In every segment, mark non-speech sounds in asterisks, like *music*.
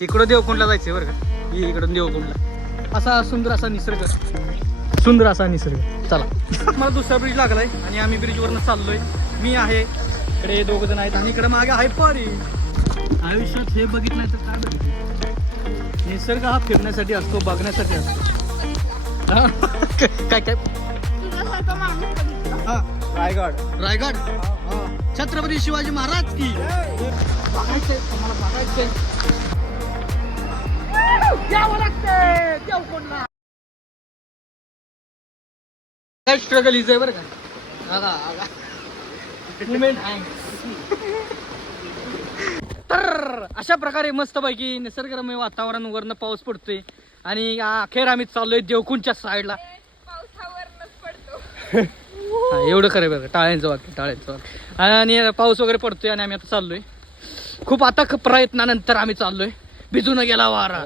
इकडं देवकुंडला जायचंय बरं का? इकडून देवकुंडला. असा सुंदर असा निसर्ग. सुंदर असा निसर्ग. चला. मला दुसरा ब्रिज लागलाय आणि आम्ही ब्रिजवरनं चाललोय. मी आहे. इकडे दोघ जण आहेत आणि इकडे मागे आहे परी आयुष्यात हे बघितलं तर काय बघितलं? निसर्ग हा फिरण्यासाठी असतो बघण्यासाठी असतो? काय काय हा रायगड. रायगड? हा. छत्रपती शिवाजी महाराज की? बघायचंय तुम्हाला बघायचंय. काय स्ट्रगल इज आहे बरं का? आगा आगा. मुमेंट आहे तर अशा प्रकारे मस्तपैकी निसर्गरम्य वातावरण वरन पाऊस पडतोय आणि अखेर आम्ही चाललोय देवकुंडच्या साईडला एवढं खरं बघ टाळ्यांचं वाक्य टाळ्यांचं वाक्य. आणि पाऊस वगैरे पडतोय आणि आम्ही आता चाललोय. खूप आता प्रयत्नानंतर आम्ही चाललोय. भिजून गेला वारा.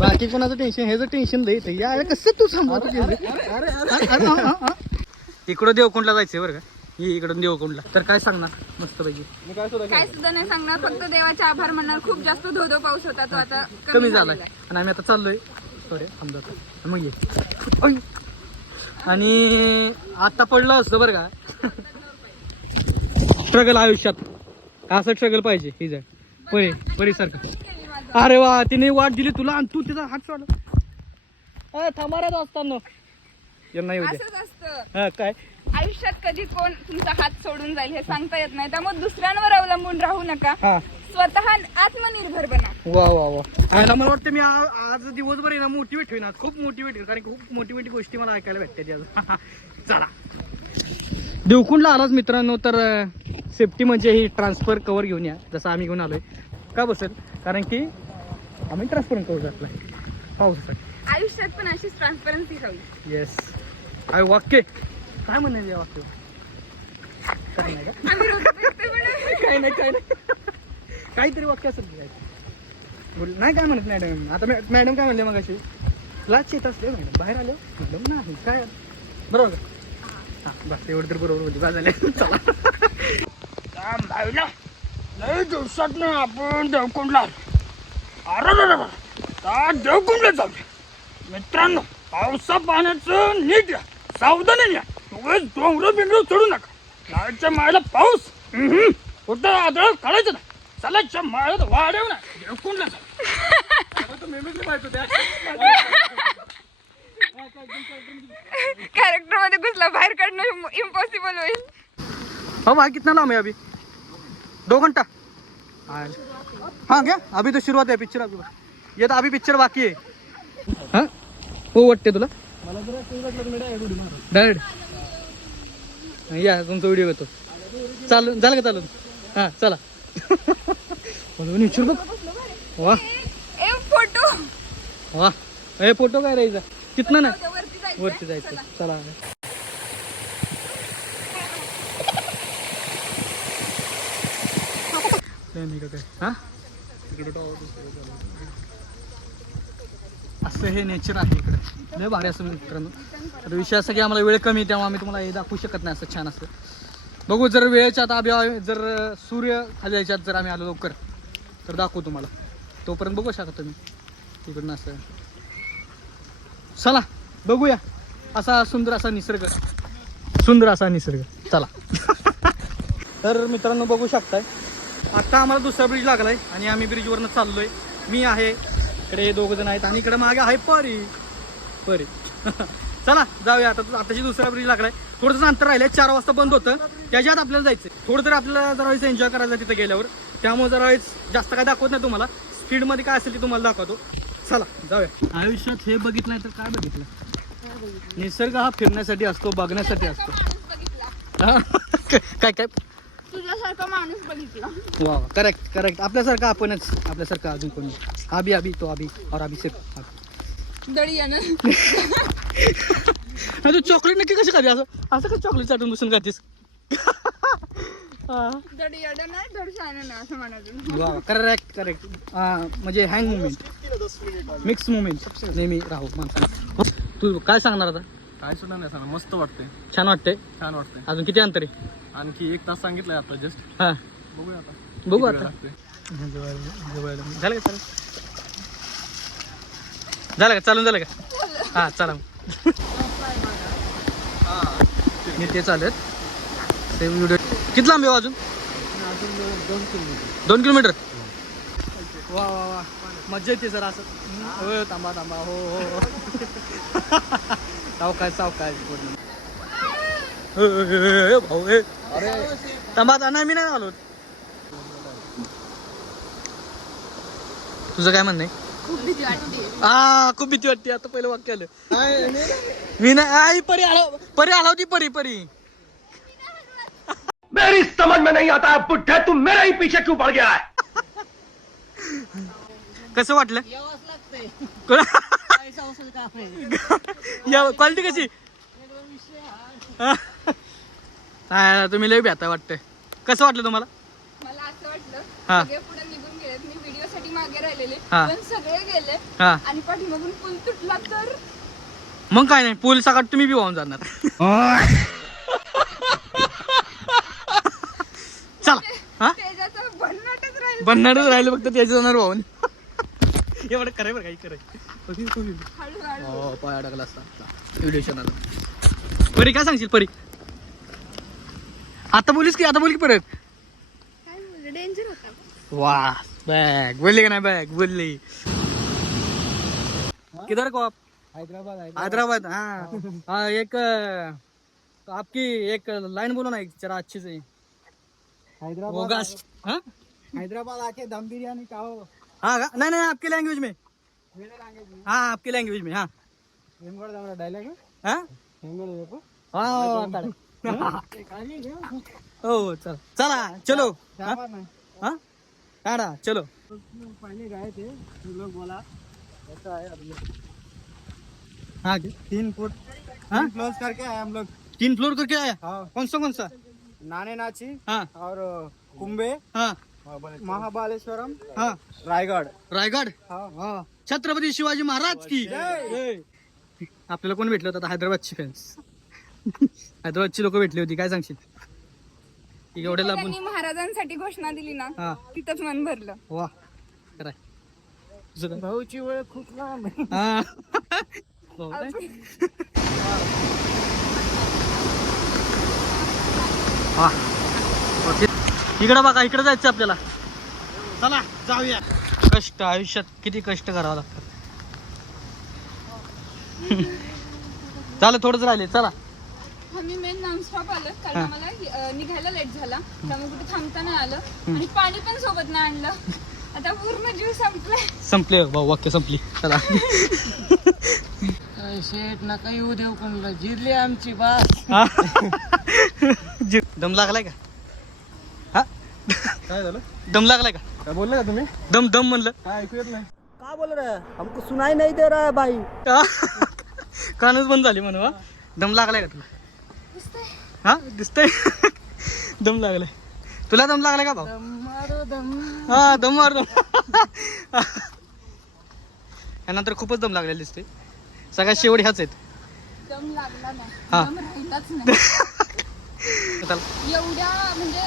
बाकी कोणाचं टेन्शन ह्याचं टेन्शन लई येतंय. या कसं तू सांभाळतो इकडं देवकुंडला जायचंय बरं का? ही इकडून देवकुंडला. तर काय सांगणार? मस्त पैकी काय सुद्धा नाही सांगणार फक्त देवाचे आभार म्हणणार. खूप जास्त धोधो पाऊस होता तो आता कमी झालाय. झालेला आहे. आणि आम्ही आता चाललोय. सॉरी समजा. मग ये. आणि आता पडलं असतं बरं का? *laughs* स्ट्रगल आयुष्यात. असं स्ट्रगल पाहिजे ही जाय परी परीसारखं केली माझं. अरे वा तिने वाट दिली तुला आणि तू तिचा हात सोडला. थांबाराच असताना यांना येऊ दे. असंच असतं. हा काय? आयुष्यात कधी कोण तुमचा हात सोडून जाईल हे सांगता येत नाही. त्यामुळे दुसऱ्यांवर अवलंबून राहू नका. हा. स्वतः आत्मनिर्भर बना. वा वा वा. मला वाटतं मी आ- आज दिवसभर आहे ना मोटिवेट होईन. आज खूप मोटिवेट होईल कारण की खूप मोटिवेट गोष्टी मला ऐकायला भेटतात आज *laughs* चला. देवकुंडला आलाच मित्रांनो? तर सेफ्टी म्हणजे ही ट्रान्सफर कवर घेऊन या जसं आम्ही घेऊन आलोय. का बसेल कारण की आम्ही ट्रान्सफर कवर घातलाय पावसासाठी. आयुष्यात पण अशीच ट्रान्सपरन्सी हवी. येस काय वाक्य. काय म्हणायचं या वाक्य काय नाही काय नाही काय नाही. काहीतरी वाक्य असेल बोल नाही काय म्हणत मॅडम आता मॅ- मॅडम काय म्हणले मग अशी लाच येत असले मॅडम बाहेर आले म्हटलं नाही काय? बरोबर? हा बस एवढं तर बरोबर होती बस झाले. चला. लय दिवसात ना आपण देवकुंडला अरे देवकुंडला जाऊ मित्रांनो पावसा पाण्याचं नीट या सावधानी या. उगाच डोंगर बिंगर चढू नका. नाळच्या माळ्याला पाऊस हम्म. कुठं आदळ काढायचं नाही. चलाच्या माळ्यात वाढव ना देवकुंडला जाऊ कॅरेक्टर *laughs* मध्ये घुसला बाहेर काढणं इम्पॉसिबल होईल. हो भाई कितना लांब है अभी. दो घंटा हाँ हाँ क्या अभी तो शुरुआत है पिक्चर अभी ये तो अभी पिक्चर बाकी आहे. हाँ? हो वाटते तुला? डायरेक्ट या तुमचा व्हिडिओ घेतो. चालू झालं का चालून हां चला. म्हणून विचार बघ वा. ए फोटो. वा. हे फोटो काय राहायचा कितना नाही? वरती जायचं वरती जायचं. चला. नाही नाही का काय? हा? असं हे नेचर आहे इकडे. लय भारी असं मित्रांनो. तर विषय असा की आम्हाला वेळ कमी तेव्हा आम्ही तुम्हाला हे दाखवू शकत नाही असं छान असं. बघू जर वेळेच्या आता अभि जर सूर्य खाली यायच्यात जर आम्ही आलो लवकर तर दाखवू तुम्हाला. तोपर्यंत बघू शकता तुम्ही. तिकडनं असं. चला बघूया. असा सुंदर असा निसर्ग. सुंदर असा निसर्ग. चला. *laughs* तर मित्रांनो बघू शकताय. आता आम्हाला दुसरा ब्रिज लागलाय आणि आम्ही ब्रिजवरनं चाललोय. मी आहे इकडे दोघ जण आहेत आणि इकडे मागे आहे परी. परी. *laughs* चला जाऊया. आता आताशी दुसरा ब्रिज लागलाय. थोडंसं अंतर राहिलंय. चार वाजता बंद होतं. त्याच्यात आपल्याला जायचं थोडं तरी आपल्याला जरा वेळेस एन्जॉय करायचं तिथे गेल्यावर. त्यामुळे जरा वेळेस जास्त काय दाखवत नाही तुम्हाला. स्पीडमध्ये काय असेल ते तुम्हाला दाखवतो. चला जाऊया. आयुष्यात हे बघितलं तर काय बघितलं? निसर्ग हा फिरण्यासाठी असतो बघण्यासाठी असतो. हा? *laughs* काय काय? माणूस बघितला. वा करेक्ट करेक्ट आपल्यासारखं आपणच आपल्यासारखं अजून कोणी. अभि अभि तो अभि और अभि सिर्फ. दळी आणि *laughs* तू चॉकलेट नक्की कशी खाते? असं असं कसं चॉकलेट चाटून बसून खातेस? दडी यानं नाही दड शायनं नाही असं म्हणायचं. वा करेक्ट करेक्ट म्हणजे हँग मुवमेंट मिक्स मुवमेंट नेहमी राहू माणसाला तू काय सांगणार आता? काय सुद्धा नाही सांगा मस्त वाटतंय. छान वाटतंय. छान वाटतंय. अजून किती अंतर आहे? आणखी एक तास सांगितलंय आता जस्ट हा. बघूया आता. बघू किती वेळ आता. लागतोय. जवळ आलं. झालं का चालू? झालं का? चालून झालं का? हा चला मी ते चालत ते व्हिडिओ किती लांब आहे हो अजून? दोन किलोमीटर. वा वा वा. मज्जा येते सर असं. हो. थांबा थांबा. हो हो. *laughs* सावकाश सावकाश. भाऊ ए. अरे. आता नाही मी नाही आलो. तुझं काय म्हणणं आहे? खूप भीती वाटते. आ खूप भीती वाटते. आता पहिलं वाक्य आलं. मी नाही आई परी आलो परी आला होती परी परी. मेरी समझ में नहीं आता है बुढ़े तुम मेरे ही पीछे क्यों पड़ गया है? *laughs* कसं वाटलं? कोण- या क्वालिटी कशी? हा, तुम्ही लय भ्याता वाटतंय. कसं वाटलं तुम्हाला? मला असं वाटलं हा. सगळे पुढे निघून गेलेत. मी व्हिडिओ साठी मागे राहिलेले हा. पण सगळे गेले. हा. आणि पाठीमागून पूल तुटला तर? मग काय नाही पूल सकाळ तुम्ही बी वाहून जाणार. *laughs* चला. हा? भन्नाटच राहिलं. फक्त त्याच्या जाणार वाहून. एवढं कराय बरं काही कराय हळूहळू. हो पाया टाकला असता. आला परी काय सांगशील परी? आता बोलीस की आता बोल की परत. काय बोललं? डेंजर होता. वा बॅग बोलली का नाही बॅग बोलली. किधर को आप? हैदराबाद हैदराबाद. हाँ. हाँ. एक आपकी एक लाइन बोलो ना एक जरा अच्छी से. होगा हाँ? हैदराबाद आके दम बिरयानी खाओ। हाँ, हाँ नहीं नहीं आपके लैंग्वेज में। हाँ आपके लैंग्वेज में हाँ।, हाँ? हाँ तो ओ चल। चला चलो। हाँ? हाँ? चलो। तो पहले गए थे लोग बोला ऐसा है हाँ तीन फुट हाँ? क्लोज करके आए हम लोग। तीन फ्लोर करके आया हाँ। कौन सा कौन सा? नाने नाची हाँ। और कुंबे। हाँ। महाबालेश्वरम हाँ. रायगड. रायगड? हाँ हा. छत्रपती शिवाजी महाराज की? आपल्याला कोण भेटलं होतं? हैदराबादची फॅन्स हैदराबादची लोक भेटली होती. काय सांगशील? एवढे लांबून. महाराजांसाठी घोषणा दिली ना हा. तिथंच मन भरलं. वा. कराय तुझं काय? भाऊची वेळ खूप लांब आहे. हा. हो काय? *laughs* इकडं बघा इकडं जायचं आपल्याला. चला जाऊया. कष्ट आयुष्यात किती कष्ट करावं लागतं *laughs* चालेल थोडंच राहिले चला. आम्ही मेन नॉनस्टॉप आलो कारण आम्हाला अं, निघायला लेट झाला. त्यामुळे कुठे थांबता नाही आलं आणि पाणी पण सोबत नाही आणलं. *laughs* आता पूर्ण जीव संपलाय. संपले भाऊ वाक्य संपली. चला. शेट नका येऊ देऊ कोणला. जिरली आमची बास. *laughs* हा? जी- दम लागलाय का? हा काय झालं? दम लागलाय का? काय बोलले का तुम्ही? दम दम म्हणलं. काय ऐकू येत नाही. का बोल रहा है हमको सुनाई नहीं दे रहा है भाई? कानच बंद झाली म्हणून हा? दम लागलाय का तुला? हा? दिसतंय? दम लागलाय. तुला दम लागलाय का भाऊ? मारो दम. हा दम मार दम. यानंतर खूपच दम लागलेला दिसते सगळ्यात शेवट ह्याच आहेत. दम लागला नाही. हा. दम राहिलाच नाही. *laughs* चला. एवढ्या म्हणजे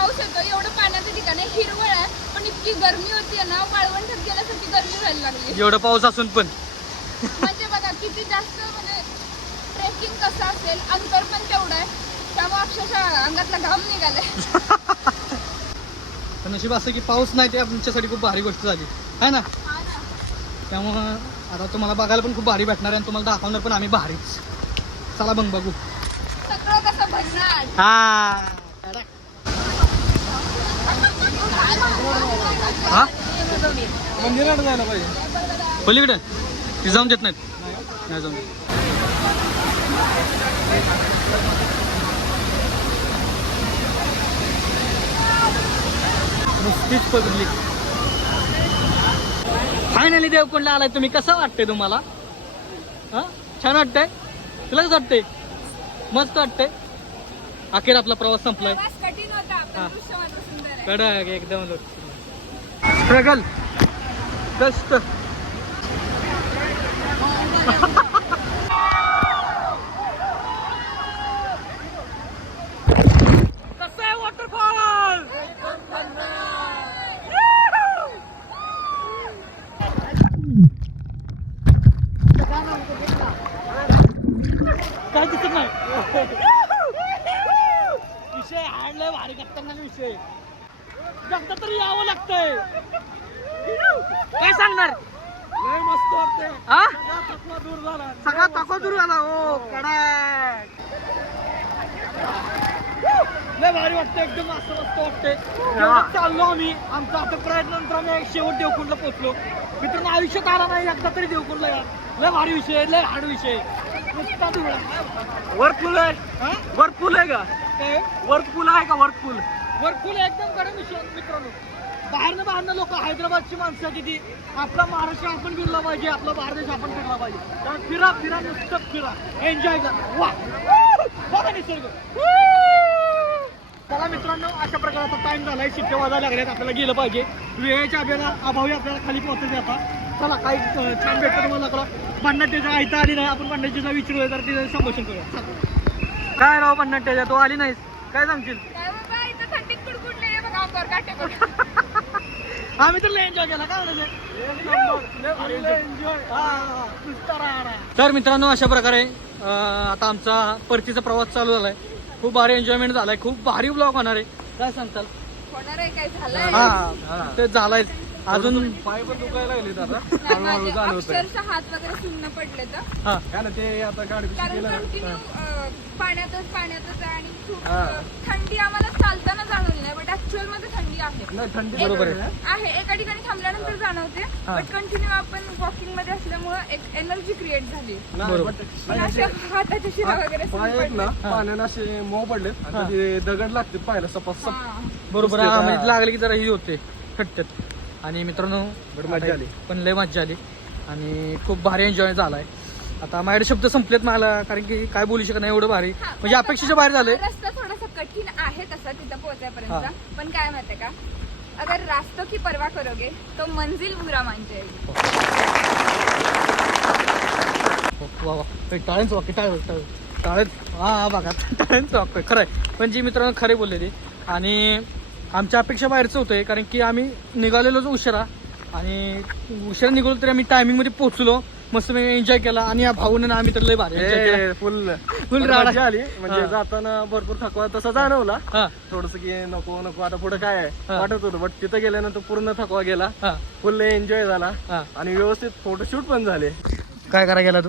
पाऊस येतो एवढं पाण्याचं ठिकाण आहे हिरवळ आहे पण इतकी गरमी होती ना वाळवंटात गेल्यासारखी गरमी व्हायला लागली. एवढं पाऊस असून पण. म्हणजे बघा किती जास्त म्हणजे ट्रेकिंग कसं असेल अंतर पण तेवढं आहे. त्यामुळे अक्षरशः अंगातला घाम निघालाय. नशीब असं की पाऊस नाही ते आमच्यासाठी खूप भारी गोष्ट झाली. आहे ना? त्यामुळं आता तुम्हाला बघायला पण खूप भारी भेटणार आहे आणि तुम्हाला दाखवणार पण आम्ही भारीच. चला बघू. सगळं कसं भरणार? हा हा? मंदिरात जायला पाहिजे. पलीकडे? ती जाऊन देत नाहीत? नाही जाऊन देत. नुसतीच पब्लिक फायनली देवकोंडला आलाय तुम्ही. कसं वाटतंय तुम्हाला? हा? छान वाटतंय? तुला कसं वाटतंय? मस्त वाटतंय? अखेर आपला प्रवास संपलाय. कडक एकदम स्ट्रगल कष्ट *laughs* यावं लागतंय काय सांगणार लय मस्त वाटतंय हा सगळा थकवा दूर झाला सगळा तकवा दूर झाला हो कडक लय भारी वाटतं एकदम मस्त मस्त वाटतंय एवढं चाललो आम्ही आमचा आता प्रयत्नानंतर आम्ही एक शेवट देवकुंडला पोहोचलो मित्रांनो आयुष्यात आला नाही लय भारी विषय लय हार्ड विषय. वर्कफुल आहे? वर्कफुल आहे का? काय? वर्कफुल आहे का वर्कफुल वरफुल एकदम कडक विषय मित्रांनो. बाहेरनं बाहेरनं लोक हैदराबादची माणसं किती आपला महाराष्ट्र आपण फिरला पाहिजे आपला भारत देश आपण फिरला पाहिजे. त्यामुळे फिरा फिरा नुसतं फिरा. एन्जॉय करा. वा. बघा निसर्ग. चला मित्रांनो अशा प्रकारचा टाइम झालाय. शिट्टे वाजायला लागल्यात आपल्याला गेलं पाहिजे. वेळेच्या अभावी आपल्याला खाली पोहोचायचं आता. चला काही छान भेटतं तुम्हाला लागला भन्नाट्याच्या आयता आली नाही आपण भन्नाट्याचा विचारूया तर तिथे संभाषण करूया. काय राव भन्नाट्याच्या तो आली नाहीस? काय सांगशील. *laughs* आम्ही तर एन्जॉय केला काय तर मित्रांनो अशा प्रकारे आता आमचा परतीचा प्रवास चालू झालाय. खूप भारी एन्जॉयमेंट झालाय खूप भारी ब्लॉग होणार आहे. काय सांगताल? होणार आहे काय झालंय? हा ते झालाय अजून पाय पण दुखायला लागले आता नाही, माझे अक्षरशः हात वगैरे सुन्न पडले तर हा काय ना ते आता गाडी कारण कंटिन्यू पाण्यातच पाण्यातच आणि खूप हा. अ, थंडी आम्हाला चालताना जाणवली नाही बट ऍक्च्युअलमध्ये थंडी आहे नाही थंडी एक- बरोबर आहे. आहे एका ठिकाणी थांबल्यानंतर जाणवते हा. बट कंटिन्यू आपण वॉकिंगमध्ये असल्यामुळे एक एनर्जी क्रिएट झाली नाही, बरोबर. but पण अशा हाताच्या शिरा वगैरे सुन्न पाय आहेत ना पडले. पाण्याने असे मऊ पडलेत आणि ते दगड लागते पायला सपास सप हा. बरोबर हा, का? म्हणजे लागले की जरा ही होते खटतात आणि मित्रांनो आली. पण लय मज्जा आली. आणि खूप भारी एन्जॉय झालाय. आता माझ्याकडे शब्द संपलेत मला कारण की काय बोलू शकत नाही एवढं भारी. हा, म्हणजे पण अपेक्षेच्या बाहेर झालंय. रस्ता थोडासा कठीण आहे तसा तिथं हा. पोहोचायपर्यंत पण काय माहितीये का? अगर रास्तों की परवाह करोगे तो मंजिल बुरा मान जाएगी वा वा. हे टाळ्यांचं वाक्य टाळ टाळ टाळेच हा हा बघा. टाळ्यांचं वाक्य खरं आहे पण जी मित्रांनो खरे बोलले ते आणि आमच्या अपेक्षा बाहेरचं होतंय कारण की आम्ही निघालेलोच उशिरा. आणि उशिरा निघालो तरी आम्ही टायमिंगमध्ये पोहोचलो मस्त मी एन्जॉय केला. आणि या भाऊने ना आम्ही तर लय भारी फुल Full. राडा. आली. म्हणजे. जाताना भरपूर थकवा तसा जाणवला. हा. थोडस की नको नको आता पुढे काय आहे? हा. वाटत होतं बट तिथं गेल्यानंतर पूर्ण थकवा गेला. फुल एन्जॉय झाला. आणि व्यवस्थित फोटोशूट पण झाले. काय करा गेला तू?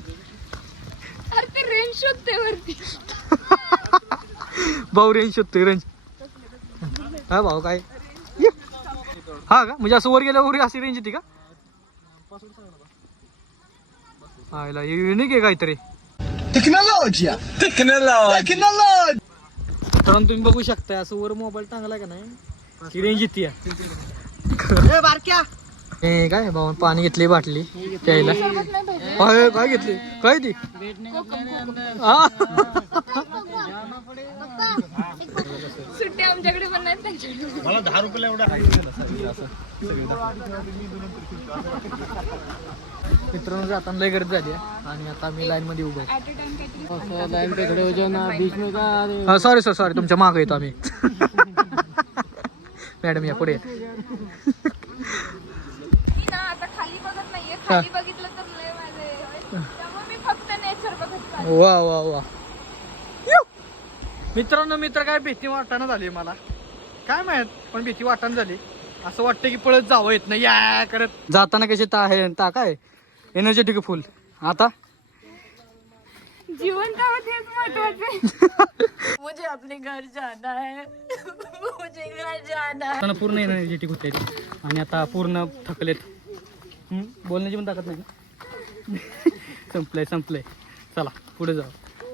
अरे ते रेंज शोधते वरती. *laughs* भाऊ रेंज शोधतोय रेंज हा भाऊ काय. हा का? म्हणजे असं वर गेल्यावर अशी रेंज येते का? हा याला युनिक आहे काहीतरी. Tecnologia! Tecnologia! तर तुम्ही बघू शकता असं वर मोबाईल टांगला का नाही? की रेंज येते ए काय भाऊ पाणी घेतली बाटली प्यायला. काय काय घेतली? काय ती? हा. सुट्टे आमच्याकडे पण नाही त्यांच्याकडे मित्रांनो जाताना लय गर्दी झाली आहे. आणि आता मी लाईन मध्ये उभं टाइम हा सॉरी सर सॉरी तुमच्या मागे येतो आम्ही. *laughs* मॅडम या पुढे. या. मी ना आता खाली बघत नाहीये. खाली बघितलं तर लय माझे त्यामुळे मी फक्त नेचर बघत चालले. वा वा वा. मित्रांनो मित्र काय भीती वाटाणं झाली मला. काय माहीत पण भीती वाटाणं झाली. असं वाटतं की पळत जावं येत नाही या करत. जाताना कशी ता आहे ता काय? एनर्जेटिक फुल आता? जीवन का तेच महत्वाचं *laughs* मुझे अपने घर जाना है। *laughs* मुझे घर जाना है। पूर्ण एनर्जेटिक होते आणि आता पूर्ण थकलेत. हम्म, बोलण्याची पण ताकद नाही. *laughs* संपलंय संपलंय. चला पुढे जाऊ.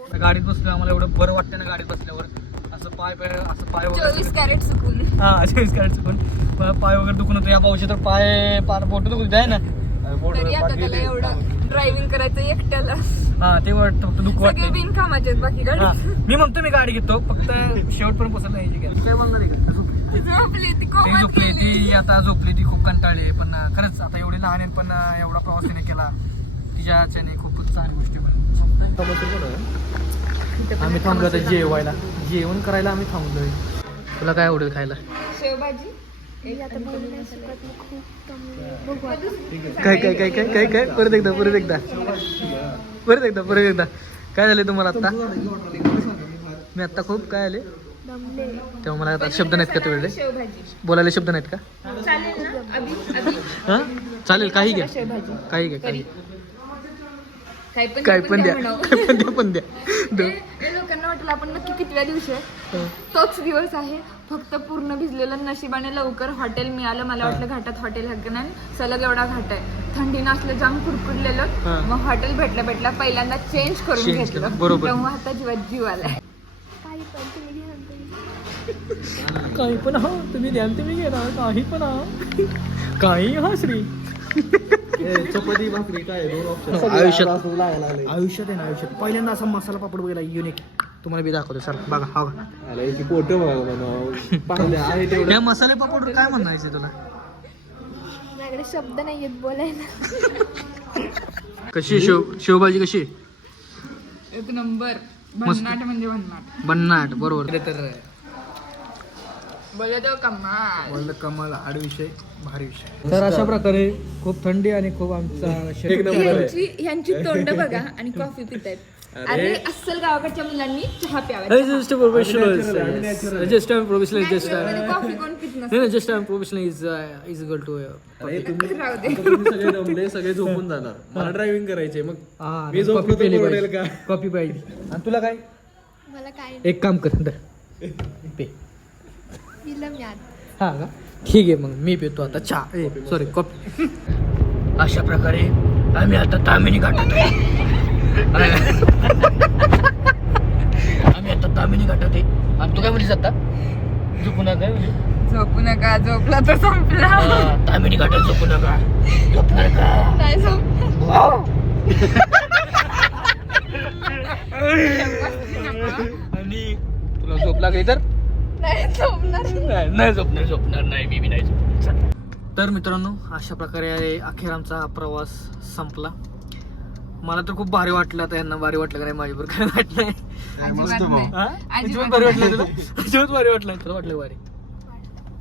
आता गाडीत बसलो आम्हाला एवढं बरं वाटतं ना गाडीत बसल्यावर. असं पाय पाय असं पाय वगैरे चोवीस कॅरेट सुकून हा *laughs* चोवीस पण मला पाय वगैरे दुखून होतो. या पावशी तर पाय पार बोट दुखत आहे ना? तरी आता त्याला एवढं ड्रायव्हिंग करायचं एकट्याला. हा ते वाटतं फक्त दुःख सगळे वाटते बिनकामाचे आहेत बाकी हा गाडी मी म्हणतो मी गाडी घेतो फक्त शेवटपर्यंत पोहोचत नाही काय म्हणणार आहे का? झोपली. झोपली ती ती कोमात झोपली गेली. ती आता झोपली ती खूप कंटाळली पण खरंच आता एवढी लहान आहे पण एवढा प्रवास तिने केला. तिच्याच्याने खूपच चांगली गोष्टी आम्ही थांबलो आता जेवायला. जेवण करायला आम्ही थांबलोय. तुला काय आवडेल खायला? शेवभाजी. काय काय काय काय काय काय? परत एकदा परत एकदा. परत एकदा परत एकदा. काय झाले तुम्हाला आता मी आता खूप काय आले? तेव्हा मला आता शब्द नाहीत का तुझ्याकडे? बोलायला शब्द नाहीत का? चालेल ना? अभि अभि? हा? चालेल काही घ्या काही घ्या काही पण काय पण द्या. काय पण द्या पण द्या. *laughs* लोकांना वाटलं आपण नक्की कितव्या दिवशी आहे? तोच दिवस आहे. फक्त पूर्ण भिजलेलं नशिबाने लवकर हॉटेल मिळालं. मला वाटलं घाटात हॉटेल हक्क नाही? सलग एवढा घाट आहे. थंडी नसलं जाम हा. कुडकुडलेलं मग हॉटेल भेटलं भेटलं पहिल्यांदा चेंज करून Change घेतलं. केलं, बरोबर. तेव्हा आता जीवात जीव आलाय. काही पण हा तुम्ही ध्यान तुम्ही घेणार. काही पण हा. काही हा श्री. चपाती भाकरी काय दोन ऑप्शन आयुष्यात आयुष्यात आहे ना आयुष्यात. पहिल्यांदा असा मसाला पापड बघायला युनिक तुम्हाला मी दाखवतो सर बघा हा बघा. याची पोट बघा म्हणा. पाहिलं आहे तेवढं. या मसाले पापड काय म्हणायचं तुला? माझ्याकडे शब्द नाही बोलायला. कशी आहे? शेव शेवभाजी कशी आहे? एक नंबर. भन्नाट म्हणजे भन्नाट. भन्नाट बरोबर. तर बोलतो कमाल. बोललं कमाल आड विषय भारी विषय. तर अशा प्रकारे खूप थंडी आणि खूप आमचा ह्यांची तोंड बघा आणि *laughs* कॉफी पितायत. अरे. अस्सल गावाकडच्या मुलांनी चहा प्यावा. Just professional just I professional just coffee कोण पित. नाही just I professional is is equal to सगळे दमले सगळे झोपून जाणार. मला ड्रायव्हिंग करायचे मग मी कॉफी झोपलो तर परवडेल पाहिजे. का? कॉफी पाहिजे आणि तुला काय? मला काय एक काम कर. *laughs* पे. हा का? ठीक आहे मग मी पितो आता चहा. ए सॉरी कॉफी. अशा प्रकारे आम्ही आता तामिनी घाटात आहे. *laughs* आम्ही आता तामिनी घाटात आहे. आणि तू काय म्हणलीस आता? झोपू नका म्हणजे झोपू नका झोपला तर संपला. हा, तामिनी घाटात झोपू नका. झोपणार का नाही झोप *laughs* आणि तुला झोप लागली तर नाही नाही झोपणार झोपणार नाही मी बी नाही झोपणार. तर मित्रांनो अशा प्रकारे अखेर आमचा हा प्रवास संपला. मला तर खूप भारी वाटलं आता यांना भारी वाटलं का नाही माझ्यावर काय वाटलं अजिबात नाही. हा? अजिबात भारी वाटलं तुला? अजिबात भारी वाटलं तुला वाटलं भारी?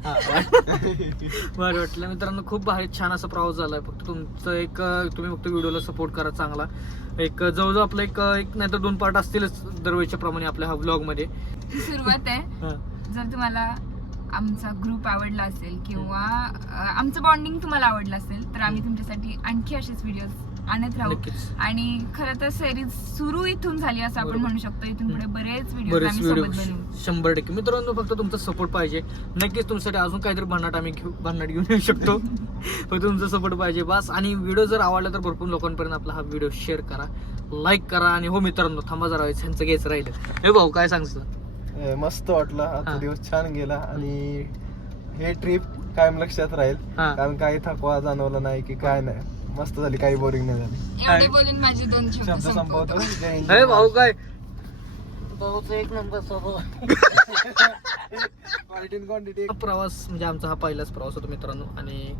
हा, भारी. वाटलं. मित्रांनो खूप भारी छान असा प्रवास झालाय. फक्त तुमचं एक अं, तुम्ही फक्त व्हिडिओला सपोर्ट करा चांगला. एक अं, जवळजवळ आपलं एक अं, एक नाही तर दोन पार्ट असतीलच दरवेळच्या प्रमाणे आपल्या हा ब्लॉगमध्ये. ही सुरुवात आहे. हा. जर तुम्हाला आमचा ग्रुप आवडला असेल किंवा आमचं बॉन्डिंग तुम्हाला आवडलं असेल तर आम्ही तुमच्यासाठी आणखी असेच व्हिडिओ आणत राहू. आणि खरं तर सिरीज सुरू इथून झाली असं आपण. म्हणू शकतो. इथून पुढे बरेच व्हिडिओ शंभर टक्के. मित्रांनो फक्त तुमचा सपोर्ट पाहिजे. नक्कीच तुमच्यासाठी अजून काहीतरी भन्नाट आम्ही घेऊ भन्नाट घेऊन येऊ शकतो. *laughs* फक्त तुमचा सपोर्ट पाहिजे बस. आणि व्हिडिओ जर आवडला तर भरपूर लोकांपर्यंत आपला हा व्हिडिओ शेअर करा. लाईक करा. आणि हो मित्रांनो थांबा जरा ह्यांचं घ्यायचं राहिलं. हे भाऊ काय सांगशील? ए, मस्त वाटलं. हा. आजचा दिवस छान गेला आणि हे ट्रिप कायम लक्षात राहील. हा. कारण काही थकवा जाणवला नाही की काय नाही. मस्त झाली काही बोरिंग नाही झाली. एवढे बोलून माझे दोन शब्द शब्द संपवतो. संपवतो जय हिंद. अरे भाऊ काय? एक नंबर क्वालिटी क्वांटिटी हा प्रवास म्हणजे आमचा हा पहिलाच प्रवास होता मित्रांनो. आणि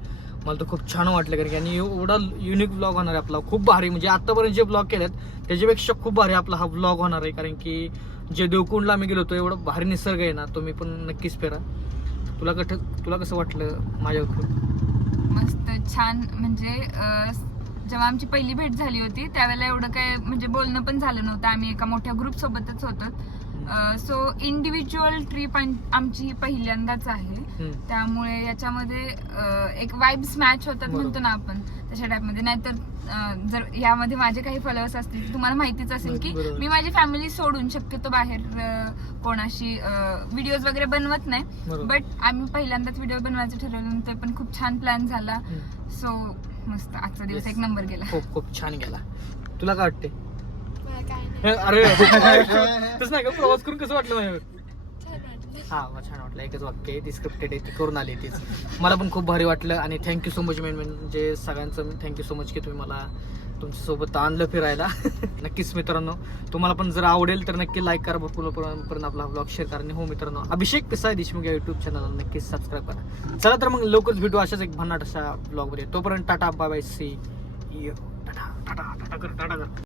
मला तर खूप छान वाटलं कारण की आणि एवढा युनिक ब्लॉग होणार आहे आपला. खूप भारी. म्हणजे आतापर्यंत जे ब्लॉग केलेत त्याच्यापेक्षा खूप भारी आपला हा ब्लॉग होणार आहे. कारण की जे देवकुंडला आम्ही गेलो होतो एवढं भारी निसर्ग आहे ना तुम्ही पण नक्कीच फिरा. तुला कठ तुला कसं वाटलं माझ्या मस्त छान. म्हणजे जेव्हा आमची पहिली भेट झाली होती त्यावेळेला एवढं काय म्हणजे बोलणं पण झालं नव्हतं. आम्ही एका मोठ्या ग्रुप सोबतच होतो सो इंडिव्हिज्युअल ट्रीप आमची ही पहिल्यांदाच आहे. त्यामुळे याच्यामध्ये एक वाईब्स मॅच होतात. म्हणतो ना आपण तशा टाईपमध्ये नाहीतर जर यामध्ये माझे काही फॉलोअर्स असतील तर तुम्हाला माहितीच असेल की. मी माझी फॅमिली सोडून शक्यतो बाहेर कोणाशी व्हिडिओज वगैरे बनवत नाही. बट आम्ही पहिल्यांदाच व्हिडिओ बनवायचं ठरवलं ते पण खूप छान प्लॅन झाला. सो मस्त. आजचा दिवस. एक नंबर गेला. खूप खूप छान गेला. तुला काय वाटते मला काय नाही. अरे *laughs* तसं नाही का? प्रवास करून कसं वाटलं माझ्यावर? हा मला छान वाटलं. एकच वाक्य आहे ती स्क्रिप्टेड आहे ती करून आली तीच. मला पण खूप भारी वाटलं आणि थँक्यू सो मच मेन म्हणजे सगळ्यांचं थँक्यू सो मच की तुम्ही मला तुमच्यासोबत आणलं फिरायला. *laughs* नक्कीच मित्रांनो तुम्हाला पण जर आवडेल तर नक्की लाईक करा. भरपूर पर्यंत आपला ब्लॉग शेअर करा आणि हो मित्रांनो अभिषेक पिसाय देशमुख या युट्यूब चॅनलला नक्कीच सबस्क्राईब करा. चला तर मग लवकरच भेटू अशाच एक भन्नाट अशा ब्लॉगमध्ये तोपर्यंत tata bye bye see tata tata tata कर टाटा कर.